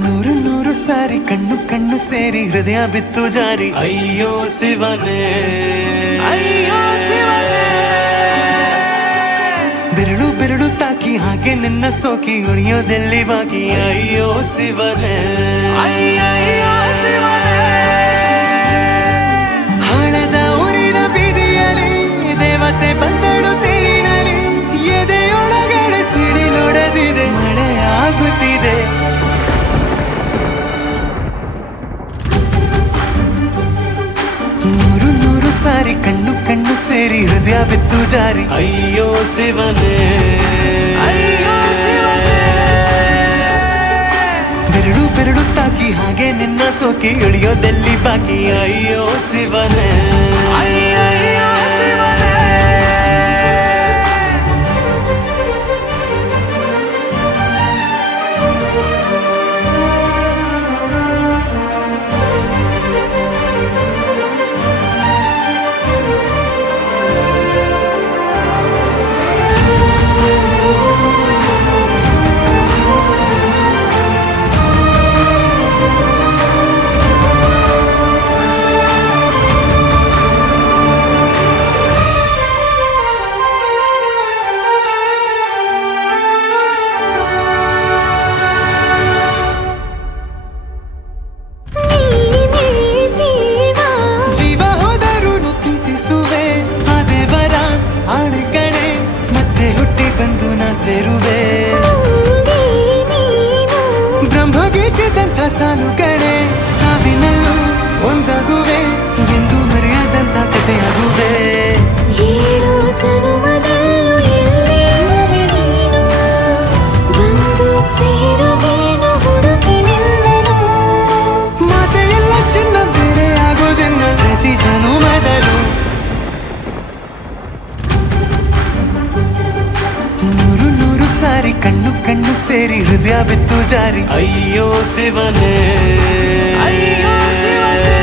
ನೂರು ನೂರು ಸಾರಿ ಕಣ್ಣು ಕಣ್ಣು ಸೇರಿ ಹೃದಯ ಬಿತ್ತು ಜಾರಿ ಅಯ್ಯೋ ಶಿವನೇ ಅಯ್ಯೋ ಶಿವನೇ ಬೆರಳು ಬೆರಳು ತಾಕಿ ಹಾಗೆ ನಿನ್ನ ಸೋಕಿ ಉಳಿಯೋದೆಲ್ಲಿ ಬಾಕಿ ಅಯ್ಯೋ ಶಿವನೇ ಅಯ್ಯಯ್ಯೋ ಶಿವನೇ ಹಳದ ಊರಿನ ಬೀದಿಯಲ್ಲಿ ದೇವತೆ ಬಂದಳು ತೇರಿನಲ್ಲಿ ಎದೆಯೊಳಗಡೆ ಸಿಡಿ ನೋಡದಿದೆ ಮಳೆ ಆಗುತ್ತಿದೆ ನೂರು ನೂರು ಸಾರಿ ಕಣ್ಣು ಕಣ್ಣು ಸೇರಿ ಹೃದಯ ಬಿತ್ತು ಜಾರಿ ಅಯ್ಯೋ ಶಿವನೇ ಅಯ್ಯೋ ಶಿವನೇ ಬೆರಳು ಬೆರಳು ತಾಕಿ ಹಾಗೆ ನಿನ್ನ ಸೋಕಿ ಇಳಿಯೋದೆಲ್ಲಿ ಬಾಕಿ ಅಯ್ಯೋ ಶಿವನೇ ಅಯ್ಯಯ್ಯೋ ಶಿವನೇ ಸೇರುವೆ ಬ್ರಹ್ಮಗೀಚಿದಂಥ ಸಾಲು ಕಣೆ ಸಾವಿನಲ್ಲೂ ಒಂದಾಗುವೆ ಎಂದು ಮರೆಯದಂಥ ಕಥೆಯಾಗುವೆ ಏಳು ಜನುಮದಲ್ಲೂ ಎಲ್ಲೇ ನೀನು ಬಂದು ಸೇರುವೇನು ಹುಡುಕಿ ನಿನ್ನನು ಮಾತೆಯೆಲ್ಲ ಚಿನ್ನ ಬೇರೆ ಆಗೋದೆನ್ನ ಪ್ರತಿ ಜನುಮದಲ್ಲೂ ನೂರು ನೂರು ಸಾರಿ ಕಣ್ಣು ಕಣ್ಣು ಸೇರಿ ಹೃದಯ ಬಿತ್ತು ಜಾರಿ ಅಯ್ಯೋ ಶಿವನೇ ಅಯ್ಯೋ ಶಿವನೇ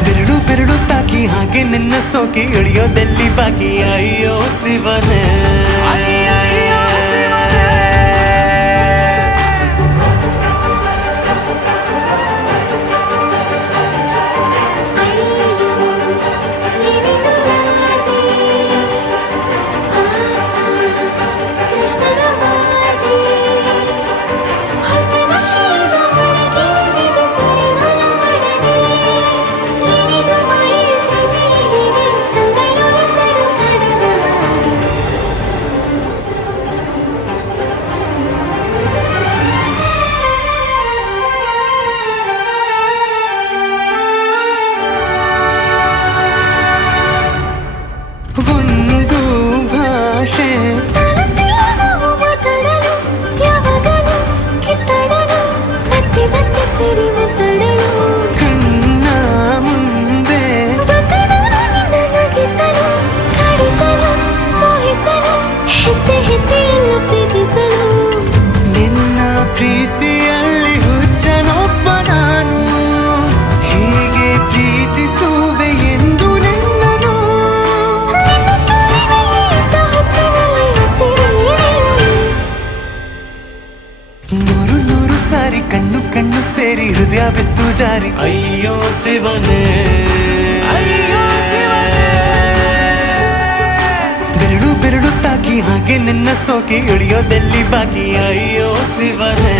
ಬೆರಳು ಬೆರಳು ತಾಕಿ ಹಾಗೆ ನಿನ್ನ ಸೋಕಿ ಇಳಿಯೋದೆಲ್ಲಿ ಬಾಕಿ ಅಯ್ಯೋ ಶಿವನೇ ಅಯ್ಯಯ್ಯೋ ಶಿವನೇ ಒಂದು ಭಾಷೆ ನಾವು ಮಾತಾಡಲು ಯಾವಾಗಲೂ ಕಿತ್ತಾಡಲು ಮತ್ತೆ ಮತ್ತೆ ಸೇರಿ ಮಾತಾಡಲು ಕಣ್ಣ ಮುಂದೆ ಬಂದೆ ನಾನು ನಿನ್ನ ನಗಿಸಲು ಕಾಡಿಸಲು ಮೋಹಿಸಲು ಹೆಜ್ಜೆ ಹೆಜ್ಜೆಯಲ್ಲೂ ಪ್ರೀತಿಸಲು ನಿನ್ನ ಪ್ರೀತಿಯಲ್ಲಿ ಹುಚ್ಚನೊಬ್ಬ ನಾನು ಹೀಗೆ ಪ್ರೀತಿಸುವೆ ಎಂದು ನಿನ್ನನು ನೂರು ನೂರು ಸಾರಿ ಕಣ್ಣು ಕಣ್ಣು ಸೇರಿ ಹೃದಯ ಬಿತ್ತು ಜಾರಿ ಅಯ್ಯೋ ಶಿವನೇ ಅಯ್ಯೋ ಶಿವನೇ ಬೆರಳು ಬೆರಳು ತಾಕಿ ಹಾಗೆ ನಿನ್ನ ಸೋಕಿ ಇಳಿಯೋದೆಲ್ಲಿ ಬಾಕಿ ಅಯ್ಯೋ ಶಿವನೇ